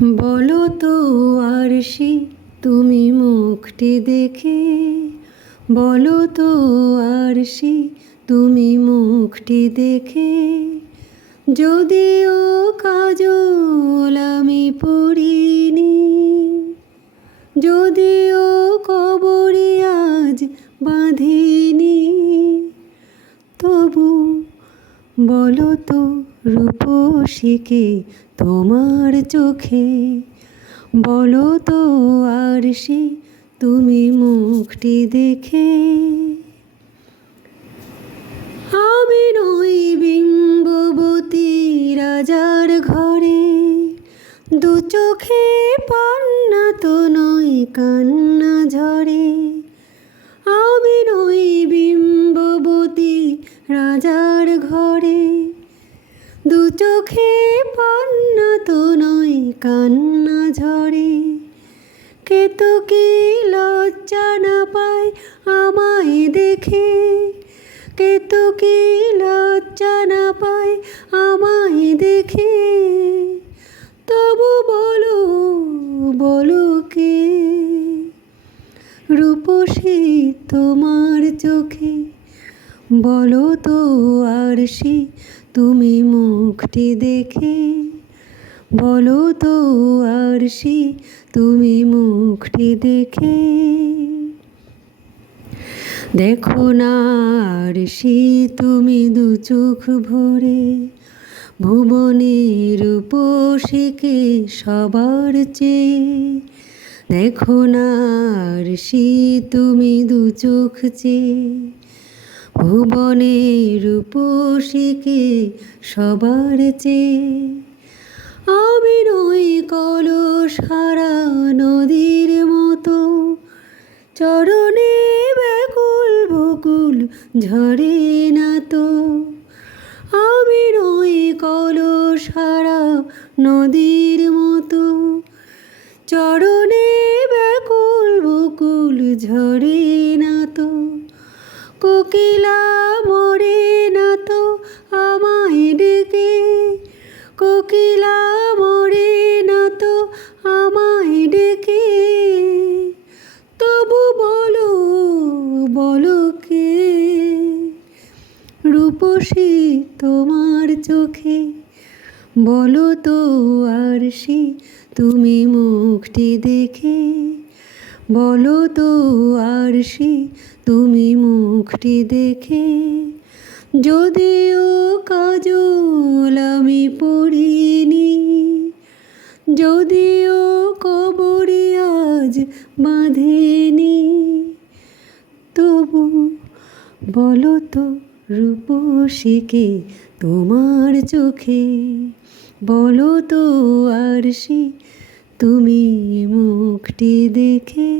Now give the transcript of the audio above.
বলো তো আরশি তুমি মুখটি দেখে, বলো তো আরশি তুমি মুখটি দেখে, যদিও কাজল আমি পড়িনি, যদিও কবরি আজ বাঁধিনি, তবু বলো তো রূপসীকে তোমার চোখে, বলো তো আরশি তুমি মুখটি দেখে। আমি নই বিম্ববতী রাজার ঘরে, দু চোখে পান্না তো নই কান্না ঝরে। আমি নই বিম্ববতী রাজার ঘরে, দু চোখে পান্না তো নয় কান্না ঝরে। কেতকী লজ্জা না পায় আমায় দেখে, কেতকী লজ্জা না পায় আমায় দেখে, তবু বলো বলো কে রূপসী তোমার চোখে, বলো তো আরশি তুমি মুখটি দেখে, বলো তো আরশি তুমি মুখটি দেখে। দেখো না আরশি তুমি দু চোখ ভরে, ভুবনের রূপসীকে সবার চেয়ে। দেখো না আরশি তুমি দু চোখ চেয়ে, ভুবনের রূপসীকে সবার চেয়ে। আমি নই কলস হারা নদীর মতো, চরণে ব্যাকুল বকুল ঝরে না তো। আমি নই কলস হারা নদীর মতো, চরণে ব্যাকুল বকুল ঝরে না তো। কোকিলা মরে না তো আমায় ডেকে, কোকিলা মরে না তো আমায় ডেকে, তবু বলো বলো কে রূপসী তোমার চোখে, বলো তো আরশি তুমি মুখটি দেখে, বলো তো আরশি তুমি মুখটি দেখে, যদিও কাজল আমি পড়িনি, যদিও কবরি আজ বাঁধিনি, তবু বলো তো রূপসীকে তোমার চোখে, বলো তো আরশি তুমি মুখটি দেখে।